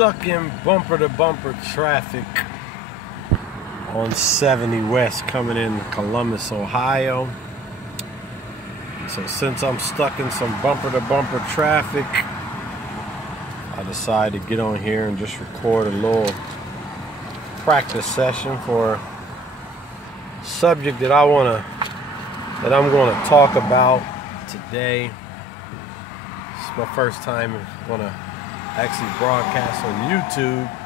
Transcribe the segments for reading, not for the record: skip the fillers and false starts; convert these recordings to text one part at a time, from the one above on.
stuck in bumper-to-bumper traffic on 70 West coming into Columbus, Ohio. So since I'm stuck in some bumper-to-bumper traffic, I decided to get on here and just record a little practice session for a subject that I'm going to talk about today. This is my first time going to actually broadcast on YouTube.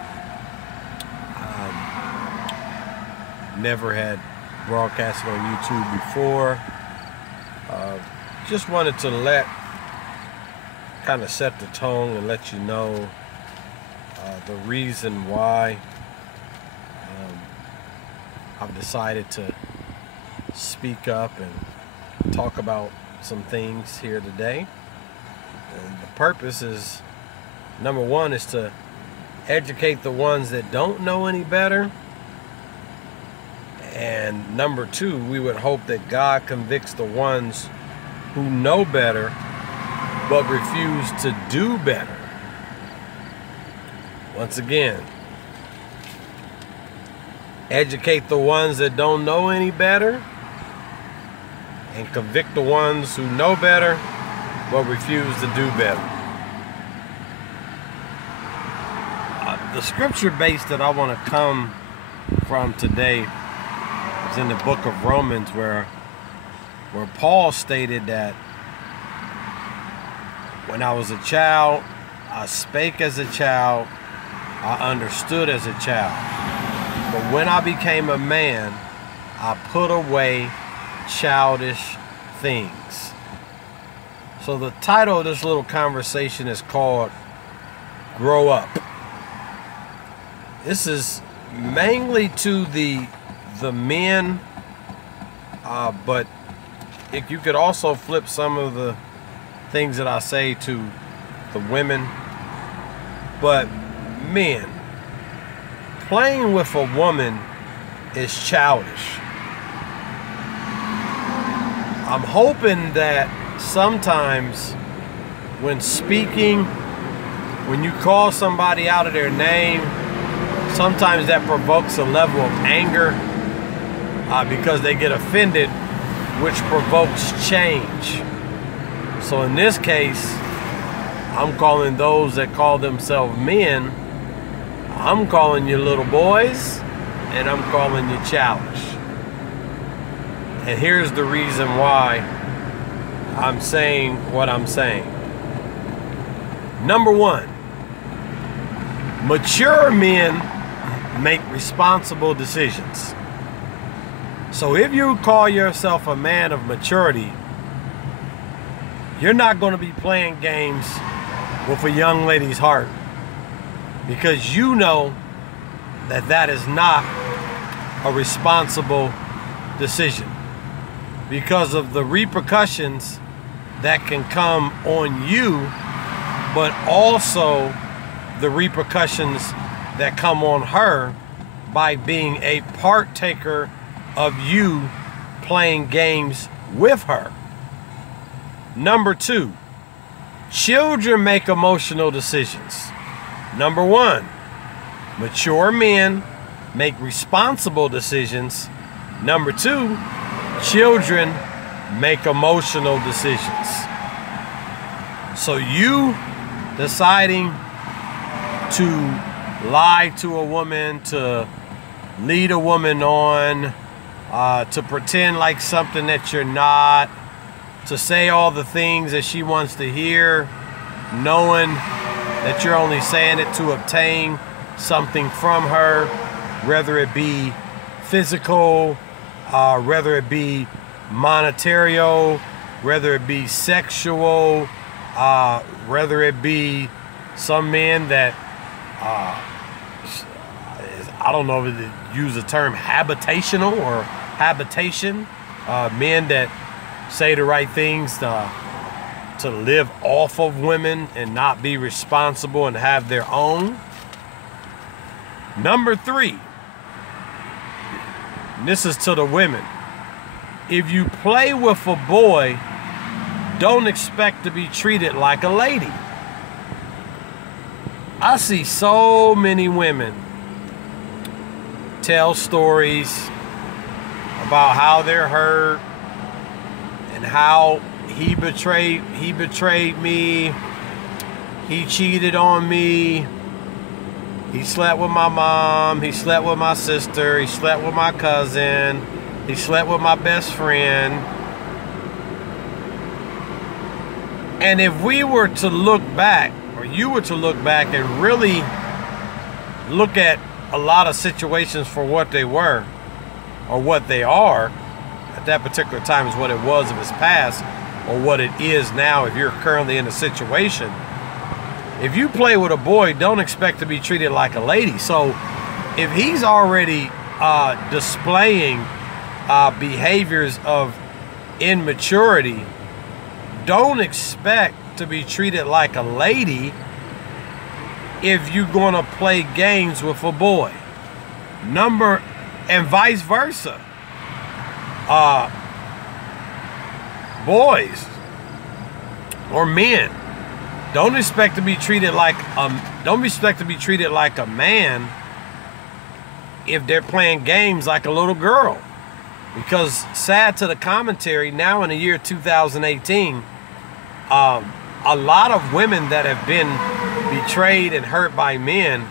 Never had broadcasted on YouTube before. Just wanted to kind of set the tone and let you know the reason why I've decided to speak up and talk about some things here today. And the purpose is, number one, is to educate the ones that don't know any better. And number two, we would hope that God convicts the ones who know better but refuse to do better. Once again, educate the ones that don't know any better and convict the ones who know better but refuse to do better. The scripture base that I want to come from today is in the book of Romans, where Paul stated that when I was a child, I spake as a child, I understood as a child. But when I became a man, I put away childish things. So the title of this little conversation is called Grow Up. This is mainly to the men, but if you could also flip some of the things that I say to the women. But men, playing with a woman is childish. I'm hoping that sometimes when speaking, when you call somebody out of their name, sometimes that provokes a level of anger because they get offended, which provokes change. So in this case, I'm calling those that call themselves men, I'm calling you little boys, and I'm calling you childish. And here's the reason why I'm saying what I'm saying. Number one, mature men make responsible decisions. So if you call yourself a man of maturity, you're not going to be playing games with a young lady's heart, because you know that that is not a responsible decision, because of the repercussions that can come on you, but also the repercussions that come on her by being a partaker of you playing games with her. Number two, children make emotional decisions. Number one, mature men make responsible decisions. Number two, children make emotional decisions. So you deciding to lie to a woman, to lead a woman on, to pretend like something that you're not, to say all the things that she wants to hear, knowing that you're only saying it to obtain something from her, whether it be physical, whether it be monetary, whether it be sexual, whether it be some men that, I don't know if they use the term habitational or habitation, men that say the right things to live off of women and not be responsible and have their own. Number three, and this is to the women, if you play with a boy, don't expect to be treated like a lady. I see so many women tell stories about how they're hurt and how he betrayed me, he cheated on me, he slept with my mom, he slept with my sister, he slept with my cousin, he slept with my best friend. And if we were to look back, or you were to look back and really look at a lot of situations for what they were, or what they are, at that particular time is what it was of his past, or what it is now if you're currently in a situation. If you play with a boy, don't expect to be treated like a lady. So if he's already displaying behaviors of immaturity, don't expect to be treated like a lady if you're going to play games with a boy. And vice versa. Boys or men, don't expect to be treated like a man if they're playing games like a little girl. Because sad to the commentary, now in the year 2018, a lot of women that have been betrayed and hurt by men,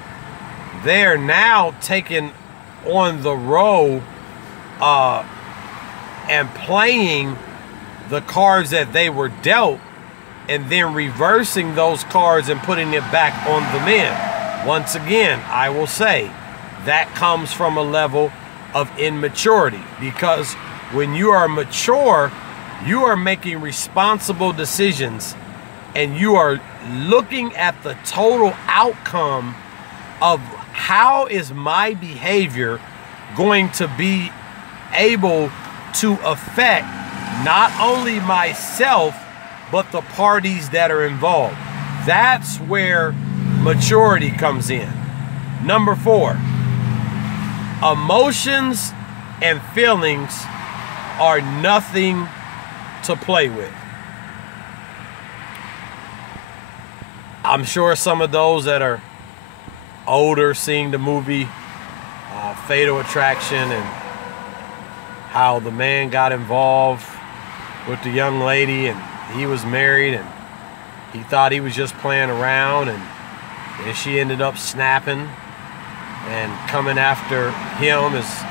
they're now taking on the role and playing the cards that they were dealt, and then reversing those cards and putting it back on the men. Once again, I will say that comes from a level of immaturity, because when you are mature, you are making responsible decisions and you are looking at the total outcome of how is my behavior going to be able to affect not only myself, but the parties that are involved. That's where maturity comes in. Number 4, emotions and feelings are nothing to play with. I'm sure some of those that are older seeing the movie Fatal Attraction and how the man got involved with the young lady and he was married and he thought he was just playing around, and she ended up snapping and coming after him as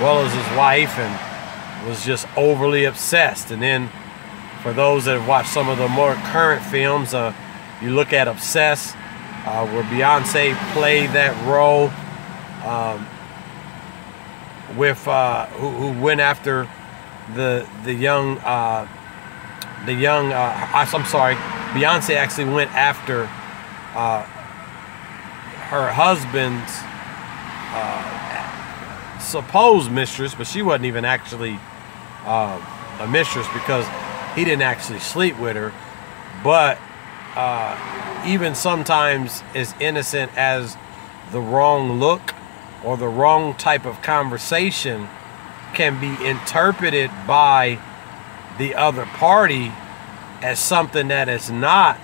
well as his wife, and was just overly obsessed. And then for those that have watched some of the more current films, you look at Obsessed, where Beyonce played that role with who went after the young I'm sorry, Beyonce actually went after her husband's supposed mistress, but she wasn't even actually a mistress because he didn't actually sleep with her. But even sometimes as innocent as the wrong look or the wrong type of conversation can be interpreted by the other party as something that is not,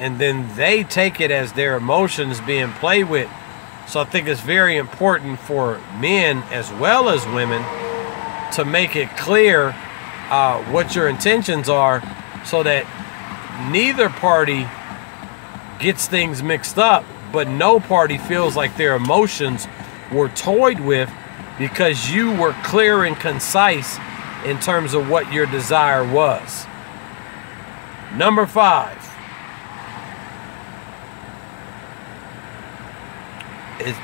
and then they take it as their emotions being played with. So I think it's very important for men as well as women to make it clear what your intentions are, so that neither party gets things mixed up, but no party feels like their emotions were toyed with, because you were clear and concise in terms of what your desire was. Number 5.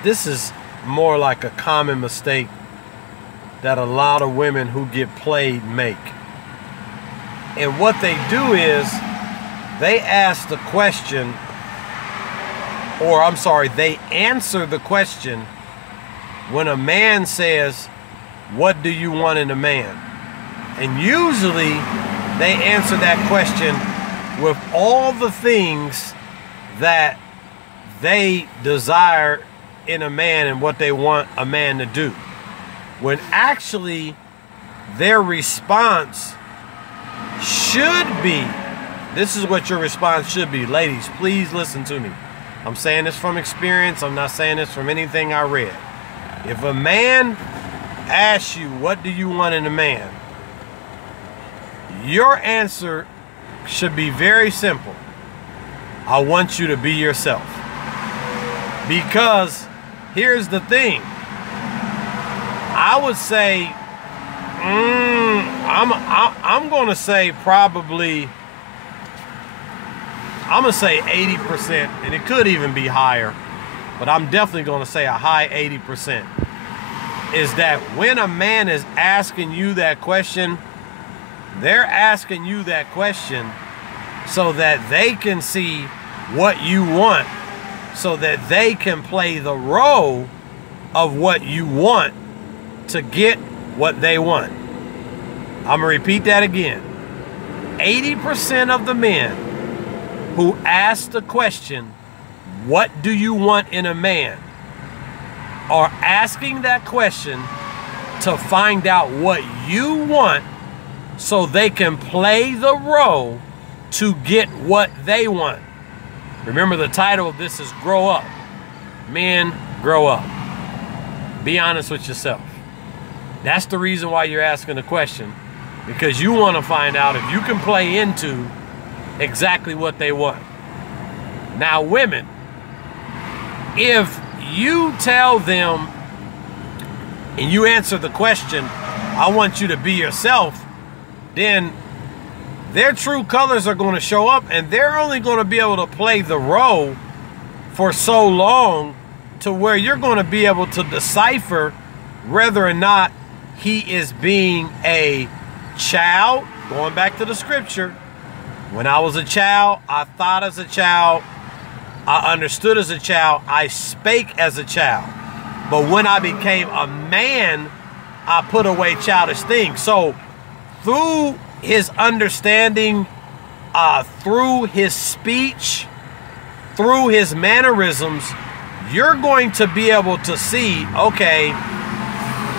This is more like a common mistake that a lot of women who get played make. And what they do is they ask the question, or I'm sorry, they answer the question when a man says, "What do you want in a man?" And usually they answer that question with all the things that they desire in a man and what they want a man to do, when actually their response should be, this is what your response should be. Ladies, please listen to me. I'm saying this from experience. I'm not saying this from anything I read. If a man asks you, what do you want in a man? Your answer should be very simple. I want you to be yourself. Because here's the thing. I would say, I'm going to say probably, I'm going to say 80%, and it could even be higher, but I'm definitely going to say a high 80%, is that when a man is asking you that question, they're asking you that question so that they can see what you want, so that they can play the role of what you want to get what they want. I'm going to repeat that again. 80% of the men who ask the question, what do you want in a man, are asking that question to find out what you want so they can play the role to get what they want. Remember, the title of this is Grow Up. Men, grow up. Be honest with yourself. That's the reason why you're asking the question, because you want to find out if you can play into exactly what they want. Now, women, if you tell them and you answer the question, I want you to be yourself, then their true colors are going to show up, and they're only going to be able to play the role for so long to where you're going to be able to decipher whether or not he is being a child. Going back to the scripture, when I was a child, I thought as a child, I understood as a child, I spake as a child. But when I became a man, I put away childish things. So through his understanding, through his speech, through his mannerisms, you're going to be able to see, okay,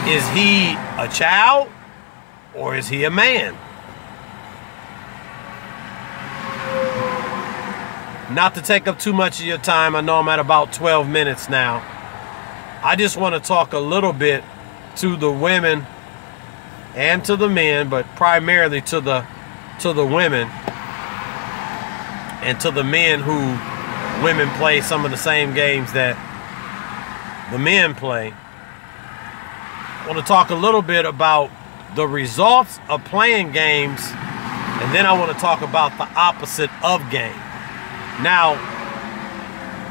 is he a child or is he a man? Not to take up too much of your time, I know I'm at about 12 minutes now. I just want to talk a little bit to the women and to the men, but primarily to the women and to the men who women play some of the same games that the men play. I want to talk a little bit about the results of playing games, and then I want to talk about the opposite of game. Now,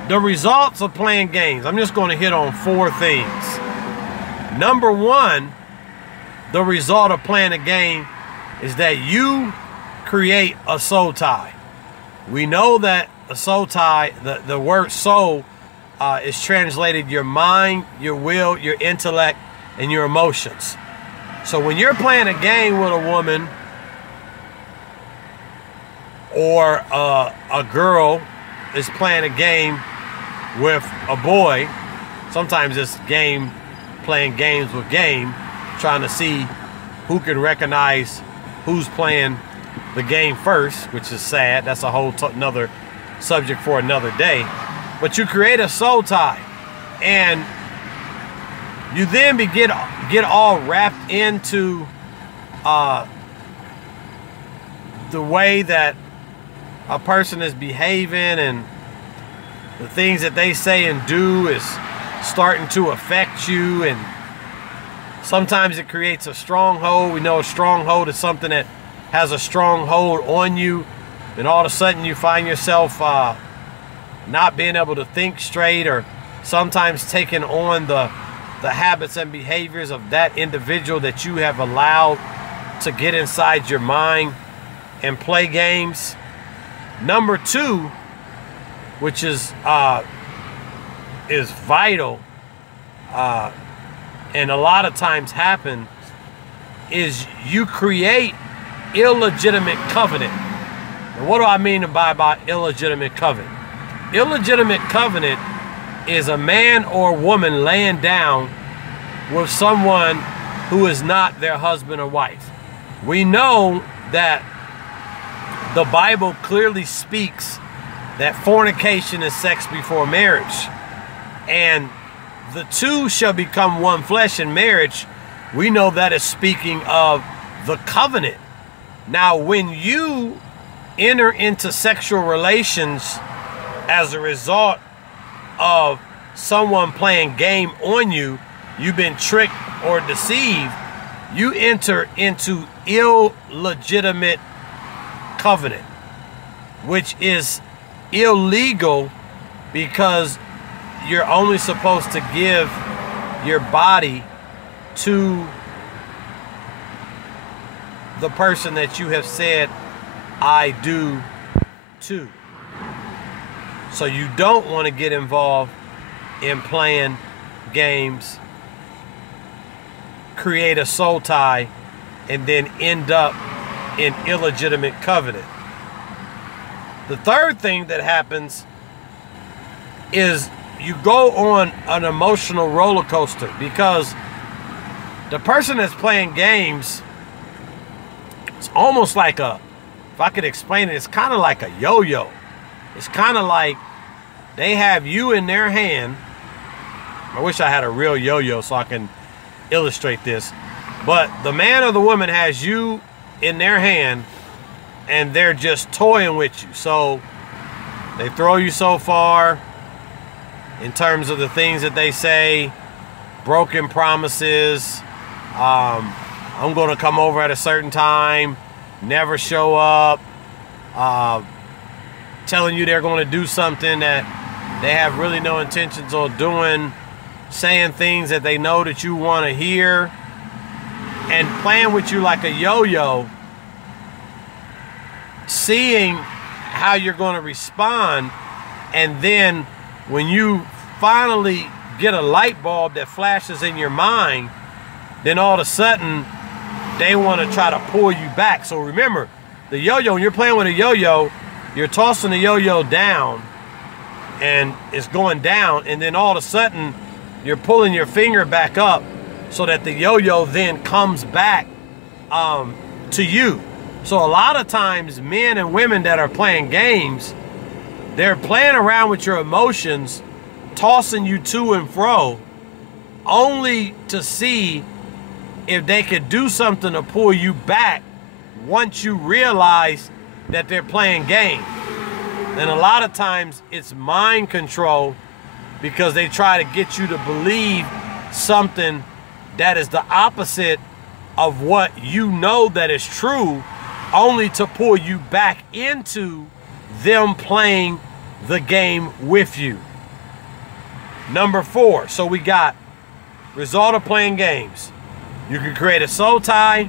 the results of playing games, I'm just going to hit on 4 things. Number 1, the result of playing a game is that you create a soul tie. We know that a soul tie, the word soul is translated your mind, your will, your intellect, and your emotions. So when you're playing a game with a woman or a girl is playing a game with a boy, sometimes it's playing games with game, trying to see who can recognize who's playing the game first, which is sad. That's a whole another subject for another day. But you create a soul tie, and you then get all wrapped into the way that a person is behaving, and the things that they say and do is starting to affect you, and sometimes it creates a stronghold. We know a stronghold is something that has a stronghold on you, and all of a sudden you find yourself not being able to think straight, or sometimes taking on the habits and behaviors of that individual that you have allowed to get inside your mind and play games. Number 2, which is vital, and a lot of times happen, is you create illegitimate covenant. And what do I mean by illegitimate covenant? Illegitimate covenant is a man or woman laying down with someone who is not their husband or wife. We know that the Bible clearly speaks that fornication is sex before marriage. And the two shall become one flesh in marriage. We know that is speaking of the covenant. Now, when you enter into sexual relations as a result of someone playing game on you, you've been tricked or deceived, you enter into illegitimate covenant, which is illegal because you're only supposed to give your body to the person that you have said, I do to. So you don't want to get involved in playing games, create a soul tie, and then end up in illegitimate covenant. The third thing that happens is you go on an emotional roller coaster, because the person that's playing games, it's almost like a, if I could explain it, it's kind of like a yo-yo. It's kind of like they have you in their hand. I wish I had a real yo-yo so I can illustrate this. But the man or the woman has you in their hand, and they're just toying with you. So they throw you so far in terms of the things that they say, broken promises, I'm going to come over at a certain time, never show up, telling you they're going to do something that they have really no intentions of doing, saying things that they know that you want to hear, and playing with you like a yo-yo, seeing how you're going to respond. And then when you finally get a light bulb that flashes in your mind, then all of a sudden they want to try to pull you back. So remember, the yo-yo, when you're playing with a yo-yo, you're tossing the yo-yo down and it's going down, and then all of a sudden you're pulling your finger back up so that the yo-yo then comes back to you. So a lot of times men and women that are playing games, they're playing around with your emotions, tossing you to and fro, only to see if they could do something to pull you back once you realize that they're playing game. And a lot of times it's mind control, because they try to get you to believe something that is the opposite of what you know that is true, only to pull you back into them playing the game with you. Number 4, so we got result of playing games. You can create a soul tie,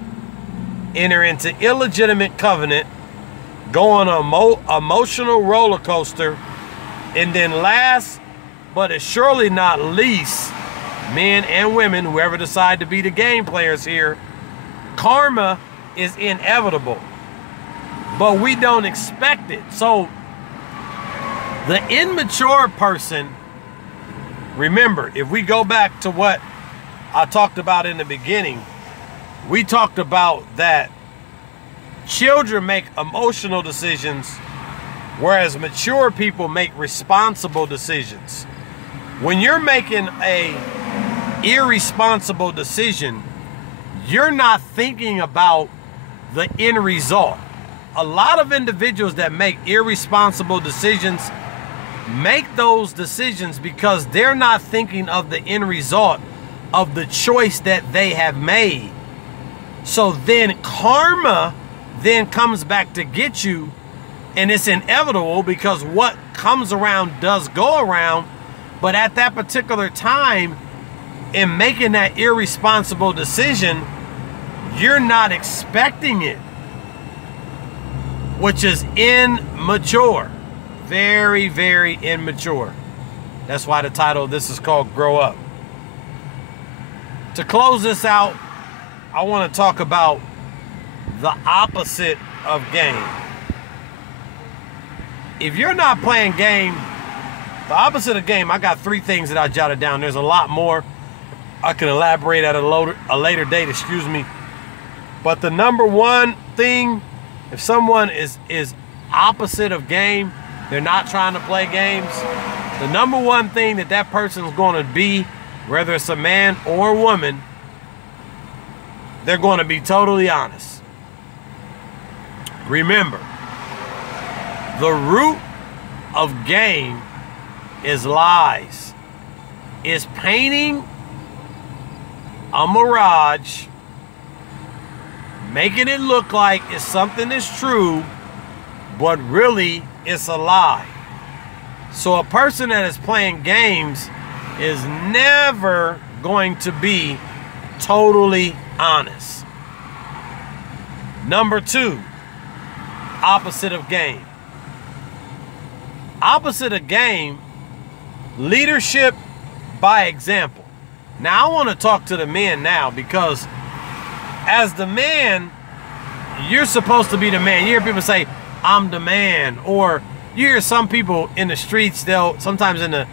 enter into illegitimate covenant, go on an emotional roller coaster, and then last but is surely not least, men and women, whoever decide to be the game players here, karma is inevitable, but we don't expect it. So the immature person, remember, if we go back to what I talked about in the beginning, we talked about that children make emotional decisions, whereas mature people make responsible decisions. When you're making a irresponsible decision, you're not thinking about the end result. A lot of individuals that make irresponsible decisions make those decisions because they're not thinking of the end result of the choice that they have made. So then karma then comes back to get you, and it's inevitable because what comes around does go around. But at that particular time, in making that irresponsible decision, you're not expecting it, which is immature. Very, very immature. That's why the title of this is called Grow Up. To close this out, I want to talk about the opposite of game. If you're not playing game, the opposite of game, I got 3 things that I jotted down. There's a lot more I can elaborate at a later date, excuse me. But the number 1 thing, if someone is opposite of game, they're not trying to play games, the number one thing that that person's going to be, whether it's a man or a woman, they're going to be totally honest. Remember, the root of game is lies. Is painting a mirage, making it look like it's something that's true, but really it's a lie. So a person that is playing games is never going to be totally honest. Number two, opposite of game. Opposite of game, leadership by example. Now I want to talk to the men now, because as the man, you're supposed to be the man. You hear people say, I'm the man. Or you hear some people in the streets, they'll sometimes in the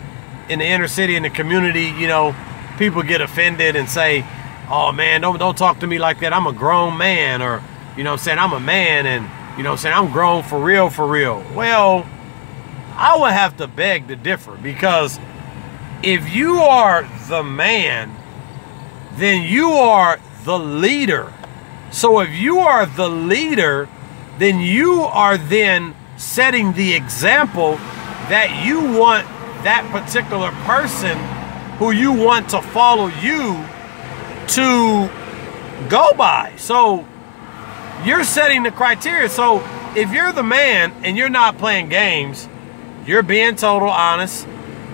inner city, in the community, you know, people get offended and say, oh man, don't talk to me like that. I'm a grown man. Or, you know what I'm saying, I'm a man, and, you know what I'm saying, I'm grown for real, for real. Well, I would have to beg to differ, because if you are the man, then you are the leader. So if you are the leader, then you are then setting the example that you want that particular person who you want to follow you to go by. So you're setting the criteria. So if you're the man and you're not playing games, you're being total honest,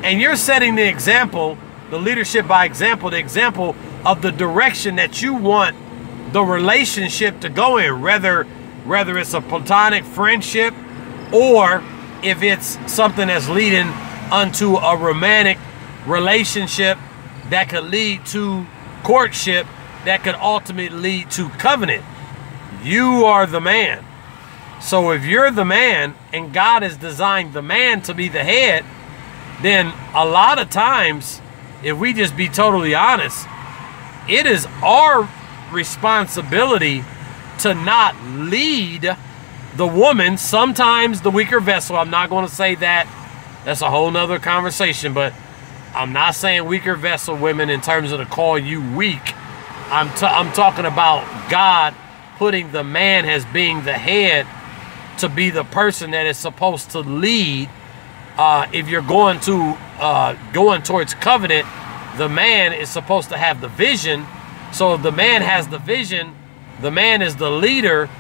and you're setting the example, the leadership by example, the example of the direction that you want the relationship to go in, whether it's a platonic friendship, or if it's something that's leading unto a romantic relationship that could lead to courtship, that could ultimately lead to covenant. You are the man. So if you're the man and God has designed the man to be the head, then a lot of times, if we just be totally honest, it is our responsibility to not lead the woman, sometimes the weaker vessel. I'm not going to say that. That's a whole nother conversation, but I'm not saying weaker vessel women in terms of to call you weak. I'm talking about God putting the man as being the head, to be the person that is supposed to lead. If you're going towards covenant, the man is supposed to have the vision. So if the man has the vision, the man is the leader,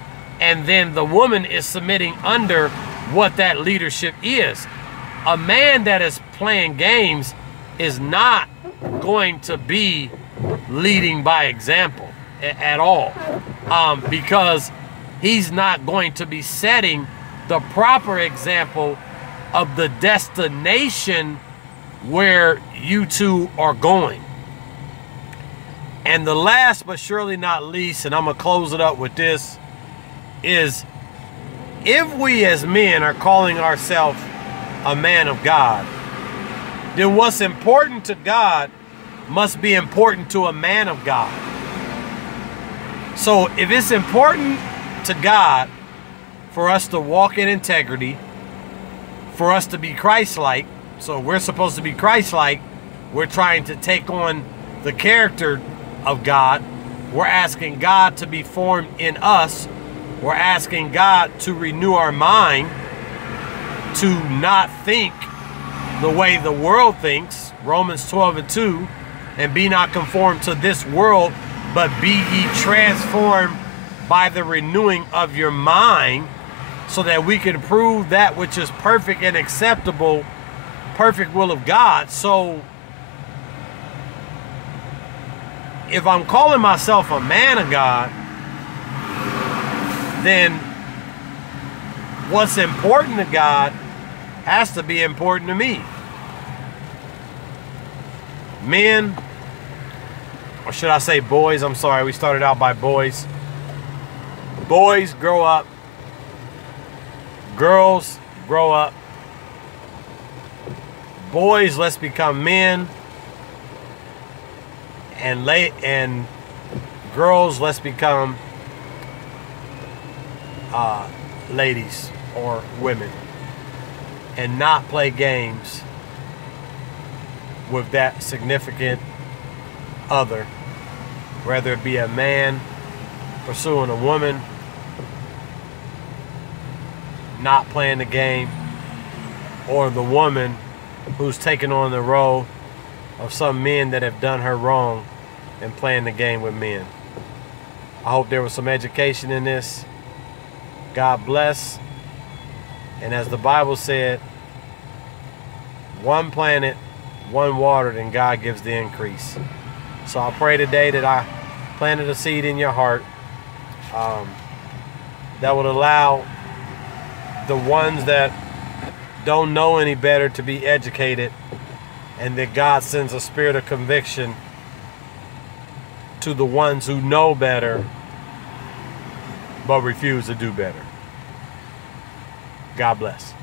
and then the woman is submitting under what that leadership is. A man that is playing games is not going to be leading by example at all, because he's not going to be setting the proper example of the destination where you two are going. And the last but surely not least, and I'm going to close it up with this, is if we as men are calling ourselves a man of God, then what's important to God must be important to a man of God. So if it's important to God for us to walk in integrity, for us to be Christ-like, so we're supposed to be Christ-like, we're trying to take on the character of God, we're asking God to be formed in us, we're asking God to renew our mind, to not think the way the world thinks, Romans 12:2, and be not conformed to this world, but be ye transformed by the renewing of your mind, so that we can prove that which is perfect and acceptable, perfect will of God. So if I'm calling myself a man of God, then what's important to God has to be important to me. Men, or should I say boys? I'm sorry, we started out by boys. Boys, grow up. Girls, grow up. Boys, let's become men. And girls, let's become ladies or women. and not play games with that significant other, whether it be a man pursuing a woman, not playing the game, or the woman who's taking on the role of some men that have done her wrong and playing the game with men. I hope there was some education in this. God bless. And as the Bible said, one planted, one watered, and God gives the increase. So I pray today that I planted a seed in your heart that would allow the ones that don't know any better to be educated, and that God sends a spirit of conviction to the ones who know better but refuse to do better. God bless.